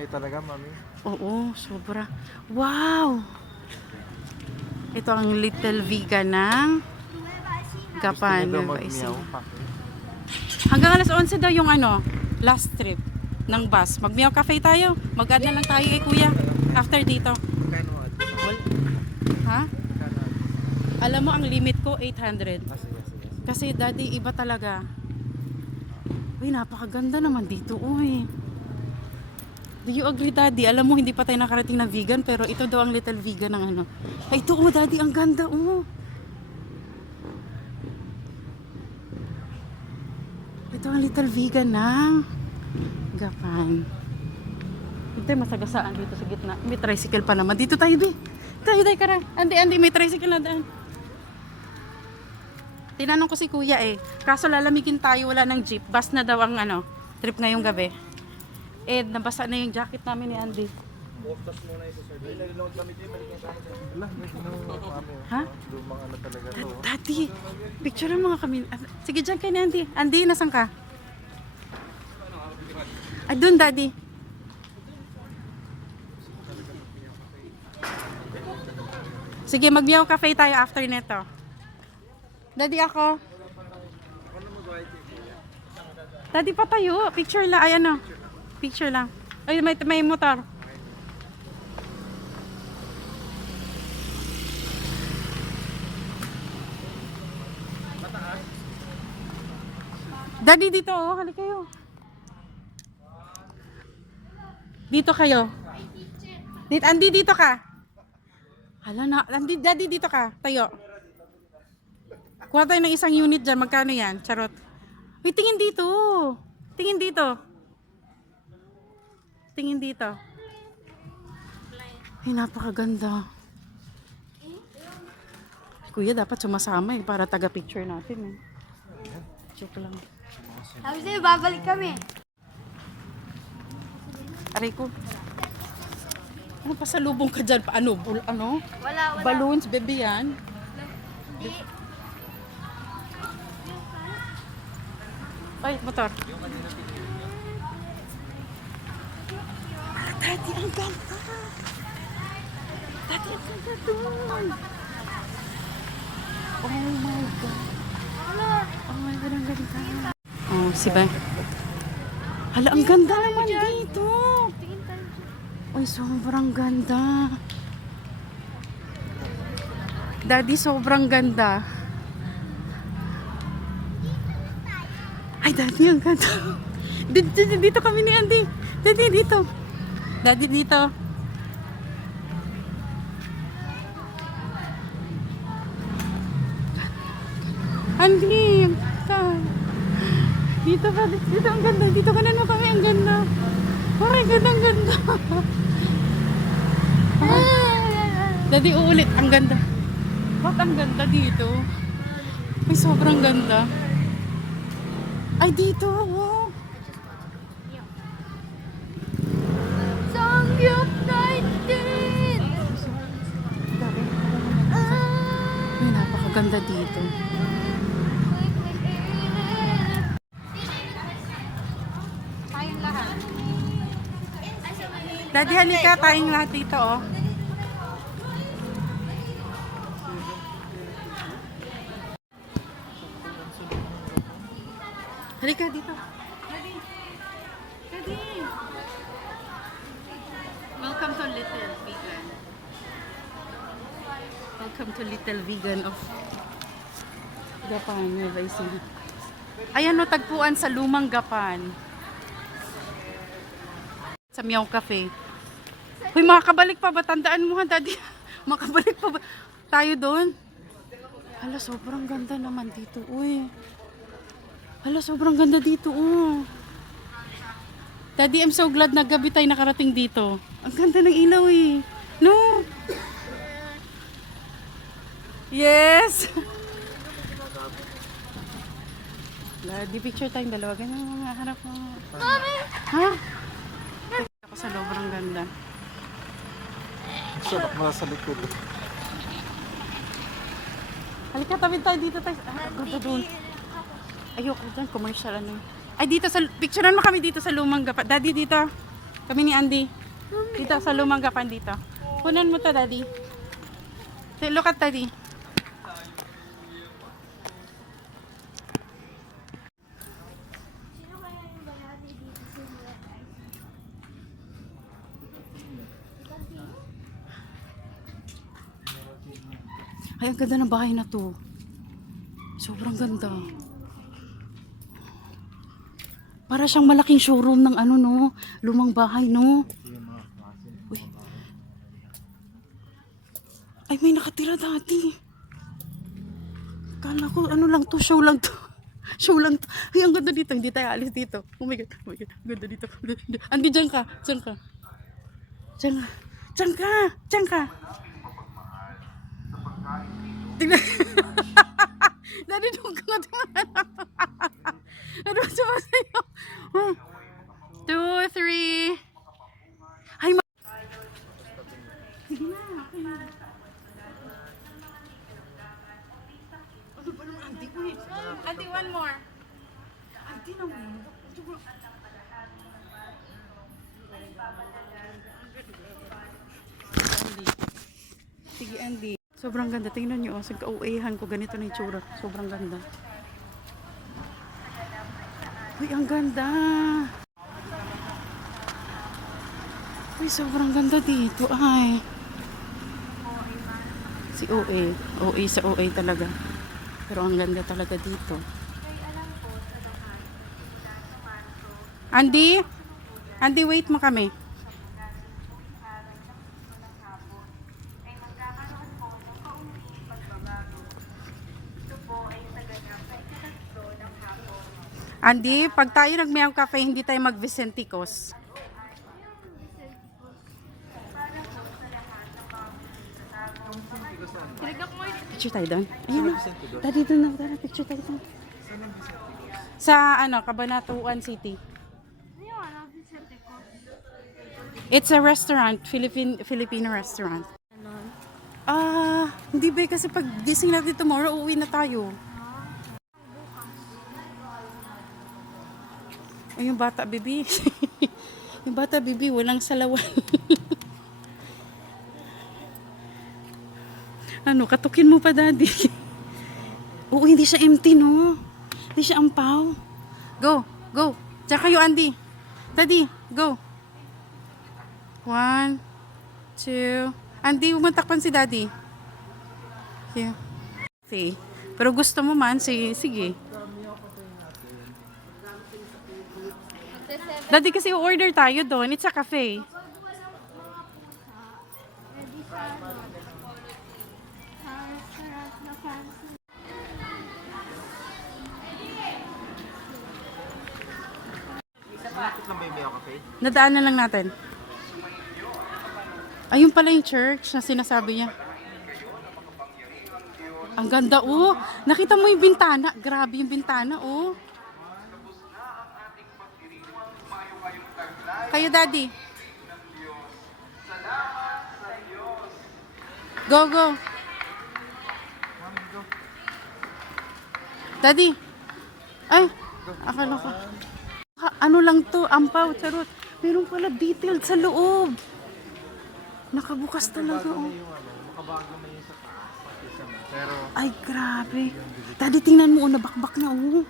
Ay talaga, mami. Oo, sobra. Wow! Ito ang Little Vegan ng Gapan. Nueva Ecija. Hanggang alas 11 daw yung ano, last trip ng bus. Mag-meow cafe tayo. Mag-add na lang tayo kay kuya. After dito. Ha? Alam mo, ang limit ko 800. Ah. Kasi daddy, iba talaga. Uy, napakaganda naman dito, uy. Do you agree, daddy? Alam mo, hindi pa tayo nakarating na vegan, pero ito daw ang little vegan ng ano. Ay, ito, oh, daddy, ang ganda, oh. Ito ang little vegan ng Gapan. Hindi, masagasaan dito sa gitna. May tricycle pa naman. Dito tayo, be. Tayo, tayo, kara. Andi, andi, may tricycle na daan. Tinanong ko si kuya eh. Kaso lalamigin tayo, wala ng jeep. Bus na daw ang ano, trip ngayong gabi. Eh, nabasa na yung jacket namin ni Andy. Bukas muna yung sir. Ay, nalilawag kami din. Balik yung tinawag mami. oh. Ha? Lumang ano talaga to. Da- Daddy, picture mo nga kami. Ah, Sige, dyan kay ni Andy. Andy, nasan ka? Ay, dun, Daddy. Sige, mag-meow cafe tayo after nito. Daddy, ako. Daddy, patayo. Picture lang. Ay, ano? Picture lang. Ay, may, may motor. Daddy, dito oh. Hali kayo. Dito kayo. Dito, Andy, dito ka. Hala na. Andy, Daddy, dito ka. Tayo. Kuha tayo ng isang unit dyan. Magkano yan? Charot. Uy, tingin dito. Tingin dito. Tingin dito. Ay, napakaganda. Kuya, dapat sumasama eh, para taga-picture natin eh. Joke lang. Sabi sa'yo, babalik kami. Aray ko. Ano pa sa lubong ka dyan? Paano? Bul- ano? Wala, wala. Balloons, baby yan. Hindi. Ay, motor. Ah, Daddy, ang ganda. Daddy, ang ganda doon. Oh my God. Oh my God, ang ganda. Oh, si Bay. Hala, ang ganda naman dito. Ay, sobrang ganda. Daddy, sobrang ganda. Ay, Daddy, ang ganda. Dito, dito, dito kami ni Andy. Daddy, dito. Daddy, dito. Ang ganda. Dito ka, dito ang ganda. Dito ka na naman kami, ang ganda. Oh my God, ang ganda. Daddy, uulit. Ang ganda. Ba't ang ganda dito? Ay, sobrang ganda. Ay, dito. Oh. Napakaganda dito. Daddy, halika. Tayong lahat dito, oh. Halika dito. Daddy. Daddy. Welcome to Little Vegan. Welcome to Little Vegan of Gapan, Nueva Ecija. Ayan no, tagpuan sa Lumang Gapan. Sa Meow Cafe. Uy, makakabalik pa ba? Tandaan mo ha, daddy. makabalik pa ba? Tayo doon. Hala, sobrang ganda naman dito. Uy. Hala, sobrang ganda dito. Oh. Daddy, I'm so glad na gabi tayo nakarating dito. Ang ganda ng ilaw eh. No? Yes! Daddy, picture tayong dalawa. Ganyan mga harap mo. Mami! Ha? Ako sa sobrang ganda. Sarap mga sa likod. Halika, tabi tayo dito tayo. Ah, ganda doon. Ayoko dyan, commercial ano. Ay, dito sa, picturean mo kami dito sa lumang gapa. Daddy, dito. Kami ni Andy. Dito sa lumang gapan dito. Kunan mo to, Daddy. Look at Daddy. Sino kaya yung bahagi dito sa USA? Ay, ang ganda ng bahay na to. Sobrang ganda. Para siyang malaking showroom ng ano no, lumang bahay no. Uy. Ay, may nakatira dati. Kala ko ano lang to, show lang to. Show lang to. Ay, ang ganda dito. Hindi tayo alis dito. Oh my God. Oh my God. Ganda dito. Andi, dyan ka. Dyan ka. Dyan ka. Dyan ka. Dyan ka. Tingnan. Ka nga tingnan. Ano sa sa'yo? One, two, three. Ay, ma... Sige na. okay na. Ano ba naman, auntie? Uy, auntie, one more. Auntie naman. Andy. Sige, Andy. Sobrang ganda. Tingnan nyo, oh. Sa kauahan ko, ganito na itsura. Sobrang ganda. Uy, ang ganda. Uy, sobrang ganda dito. Ay. Si OA. OA sa OA talaga. Pero ang ganda talaga dito. Andy? Andy, wait mo kami. Andy, pag tayo nagmayang cafe, hindi tayo mag-Vicenticos. Picture tayo doon. Ayun na. Daddy doon na. Tara, picture tayo doon. Sa ano, Cabanatuan City. It's a restaurant, Philippine Filipino restaurant. Ah, hindi ba kasi pag gising natin tomorrow, uuwi na tayo. Ay, yung bata, bibi. yung bata, bibi, walang salawan. ano, katukin mo pa, daddy. Oo, hindi siya empty, no? Hindi siya ampaw. Go, go. Diyan kayo, Andy. Daddy, go. One, two. Andy, umantakpan si daddy. Here. Okay. Pero gusto mo man, si, sige. Daddy, kasi order tayo doon. It's a Cafe? Nadaanan lang natin. Ayun pala yung church na sinasabi niya. Ang ganda, oh. Nakita mo yung bintana. Grabe yung bintana, oh. Kayo, daddy. Go, go. Daddy. Ay, akala ko. Ano lang to, ampaw, charot. Meron pala detailed sa loob. Nakabukas talaga, oh. Makabago na yung sa taas, pati sa Pero, Ay, grabe. Daddy, tingnan mo, oh, nabakbak na, oh.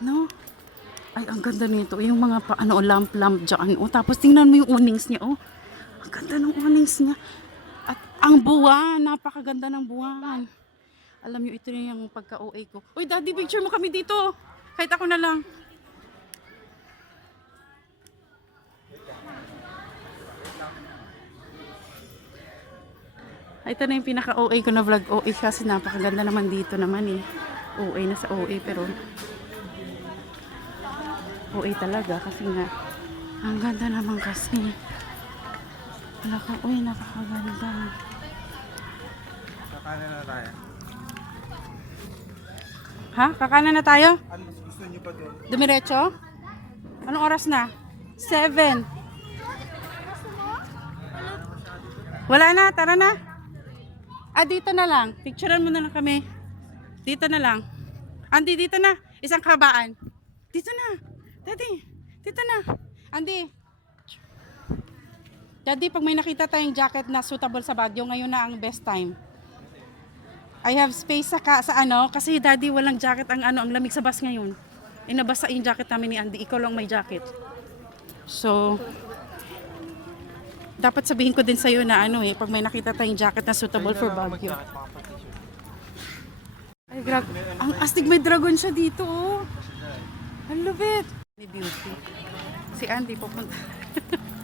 No? Ay, ang ganda nito. Yung mga pa, ano, lamp-lamp dyan, oh. Tapos tingnan mo yung awnings niya, oh. Ang ganda ng awnings niya. At ang buwan, napakaganda ng buwan. Alam niyo, ito na yung pagka-OA ko. Uy, daddy, picture mo kami dito. Kahit ako na lang. Ay, Ito na yung pinaka-OA ko na vlog OA kasi napakaganda naman dito naman eh. OA na sa OA pero OA talaga kasi nga ang ganda naman kasi. Wala ka, uy, napakaganda. kakanan na tayo. Ha? Kakanan na tayo? Ano gusto niyo pa doon? Dumiretso? Anong oras na? 7. Wala na, tara na. Ah, dito na lang. Picturean mo na lang kami. Dito na lang. Andi, dito na. Isang kabaan. Dito na. Daddy, dito na. Andy. Daddy, pag may nakita tayong jacket na suitable sa Baguio, ngayon na ang best time. I have space sa, ka, sa ano, kasi daddy walang jacket ang ano, ang lamig sa bus ngayon. Inabasa yung jacket namin ni Andy, ikaw lang may jacket. So, dapat sabihin ko din sa'yo na ano eh, pag may nakita tayong jacket na suitable for Baguio. Ay, grabe. Ang astig may dragon siya dito, oh. I love it. Ni Beauty. Si Andy pupunta.